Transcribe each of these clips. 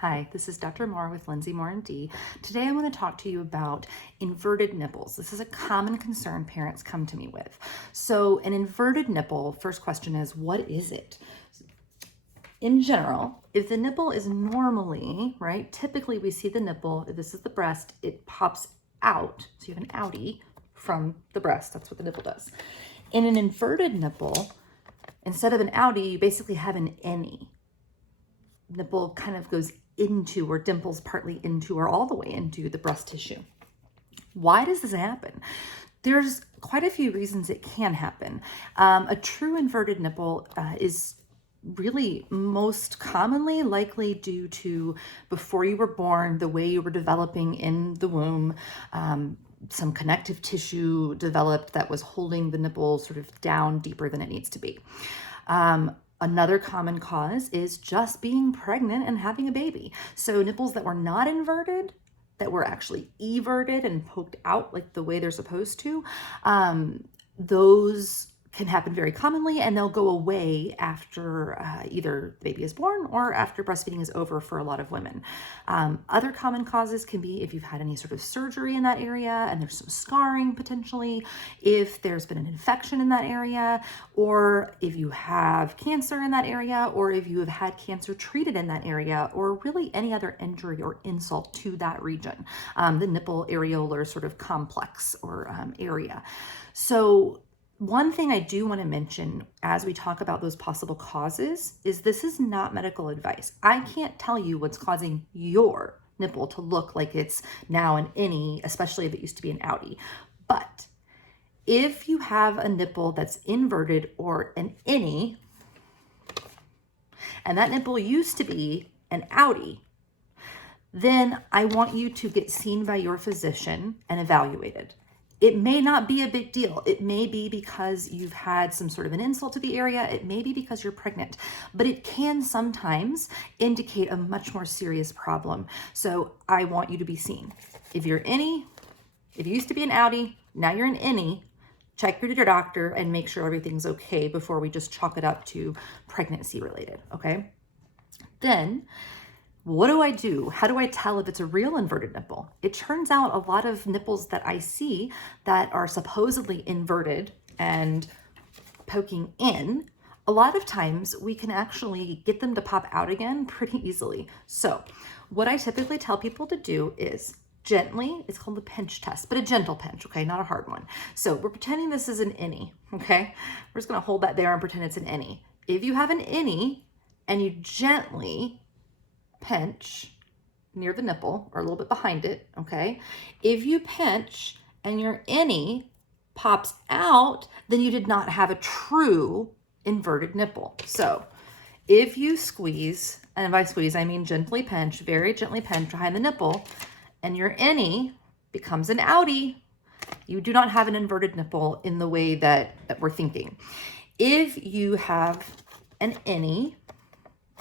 Hi, this is Dr. Moore with Lindsay Moore MD. Today I want to talk to you about inverted nipples. This is a common concern parents come to me with. So an inverted nipple, first question is, what is it? In general, if the nipple is normally, right, typically we see the nipple, if this is the breast, it pops out. So you have an outie from the breast. That's what the nipple does. In an inverted nipple, instead of an outie, you basically have an innie. Nipple kind of goes into, or dimples partly into, or all the way into the breast tissue. Why does this happen? There's quite a few reasons it can happen. A true inverted nipple is really most commonly likely due to before you were born, the way you were developing in the womb, some connective tissue developed that was holding the nipple sort of down deeper than it needs to be. Another common cause is just being pregnant and having a baby. So nipples that were not inverted, that were actually everted and poked out like the way they're supposed to, those can happen very commonly, and they'll go away after either the baby is born or after breastfeeding is over for a lot of women. Other common causes can be if you've had any sort of surgery in that area and there's some scarring potentially, if there's been an infection in that area, or if you have cancer in that area, or if you have had cancer treated in that area, or really any other injury or insult to that region, the nipple areolar sort of complex or area. So one thing I do want to mention as we talk about those possible causes is this is not medical advice. I can't tell you what's causing your nipple to look like it's now an innie, especially if it used to be an outie. But if you have a nipple that's inverted or an innie, and that nipple used to be an outie, then I want you to get seen by your physician and evaluated. It may not be a big deal. It may be because you've had some sort of an insult to the area. It may be because you're pregnant, but it can sometimes indicate a much more serious problem. So I want you to be seen. If you're innie, if you used to be an outie, now you're an innie, check your doctor and make sure everything's okay before we just chalk it up to pregnancy related, okay? Then, what do I do? How do I tell if it's a real inverted nipple? It turns out a lot of nipples that I see that are supposedly inverted and poking in, a lot of times we can actually get them to pop out again pretty easily. So what I typically tell people to do is gently, it's called the pinch test, but a gentle pinch, okay, not a hard one. So we're pretending this is an innie, okay? We're just gonna hold that there and pretend it's an innie. If you have an innie and you gently pinch near the nipple or a little bit behind it, okay? If you pinch and your innie pops out, then you did not have a true inverted nipple. So if you squeeze, and by squeeze I mean gently pinch, very gently pinch behind the nipple, and your innie becomes an outie, you do not have an inverted nipple in the way that we're thinking. If you have an innie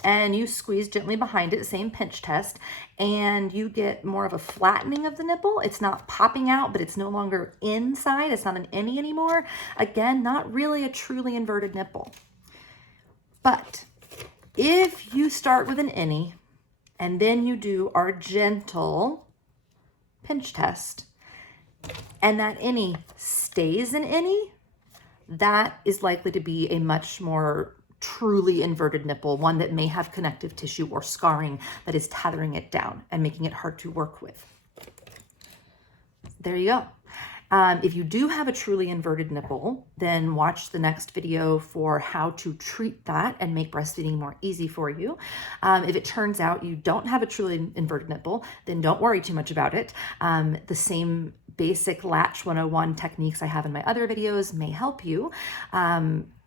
and you squeeze gently behind it, same pinch test, and you get more of a flattening of the nipple. It's not popping out, but it's no longer inside. It's not an innie anymore. Again, not really a truly inverted nipple. But if you start with an innie and then you do our gentle pinch test and that innie stays an innie, that is likely to be a much more truly inverted nipple, one that may have connective tissue or scarring that is tethering it down and making it hard to work with. There you go. If you do have a truly inverted nipple, then watch the next video for how to treat that and make breastfeeding more easy for you. If it turns out you don't have a truly inverted nipple, then don't worry too much about it. The same basic latch 101 techniques I have in my other videos may help you.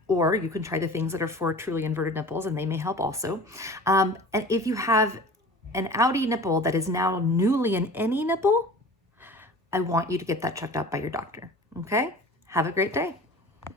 Or you can try the things that are for truly inverted nipples, and they may help also. And if you have an outie nipple that is now newly an innie nipple, I want you to get that checked out by your doctor, okay? Have a great day.